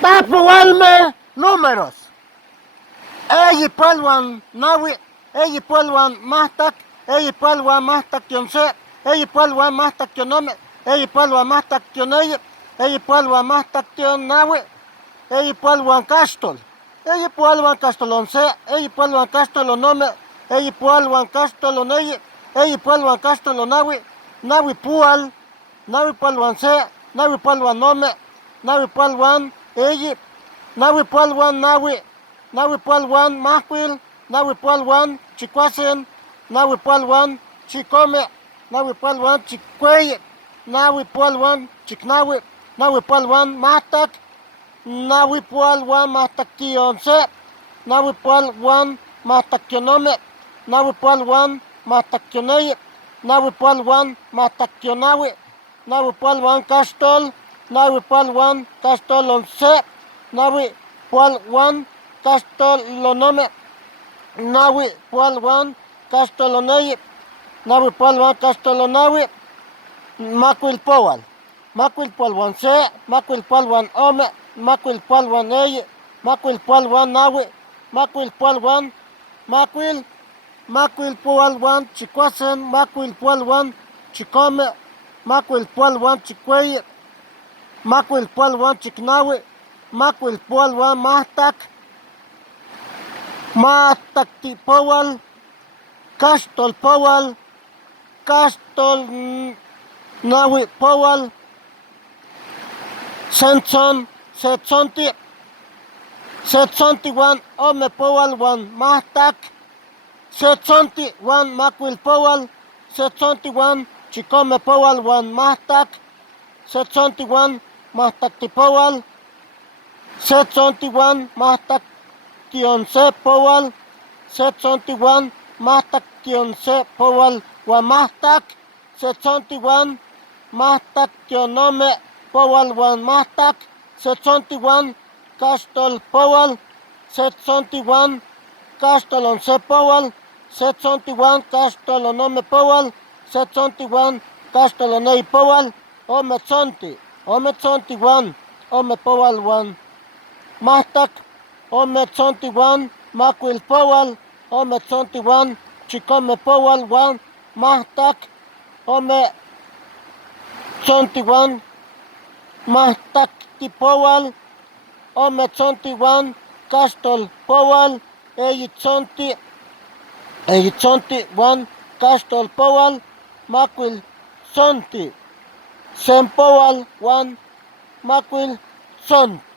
Tapualme números. Eyi palwan nawi, eyi palwan mahtak, eyi palwan mahtak yonse, eyi palwan mahtak yonome, eyi palwan mahtak yoneyi, eyi palwan mahtak yonawi, eyi palwan castol, eyi palwan castol onse, eyi palwan castol onome, eyi palwan castol oneyi, eyi palwan castol onawi, nawi pual, nawi palwan se, nawi palwan nome, nawi palwan eyi, nawi palwan nawi, nawi palwan mahcuil, nawi palwan chicuasen, nawi palwan chicome, nawi palwan chicueyi, nawi palwan chicnawi, nawi palwan mahtac, nawi palwan mahtaquionse, nawi palwan mahtaquionome, nawi palwan mahtaquioneyi, nawi palwan mahtaquionawi, nawi palwan castol, nawi palwan castolonse, nawi palwan castolonome, nawi palwan castoloneyi, nawi palwan castolonawi, macuil powal, macuil palwan se, macuil palwan ome, macuil palwan eyi, macuil palwan nawi, macuil palwan macuil, macuil palwan chicuasen, macuil palwan chicome, macuil palwan chicueyi, macuil palwan chicnawi, macuil palwan mahtac, mahtactipoual, castolpoual, castolnawi poual, sentzon, setzonti, setzonti uan ome poual uan mahtac, setzonti uan macuil poual, setzonti uan chicome poual uan mahtac, setzonti uan mahtactipoual, setzonti uan mahtaquionse poual, setzonti uan mahtaquionse poual uan mahtac, setzonti uan mahtaquionome poual uan mahtac, setzonti uan castol poual, setzonti uan castolonse poual, setzonti uan castolonome poual, setzonti uan castoloneyi poual, ometzonti, ometzonti uan ome poual uan mahtac, ometzonti uan macuil poual, ometzonti uan chicome poual uan mahtac, ometzonti uan mahtactipoual, ometzonti uan castol poual, eyitzonti, eyitzonti uan castol poual, macuil zonti, senpoual uan macuil zonti.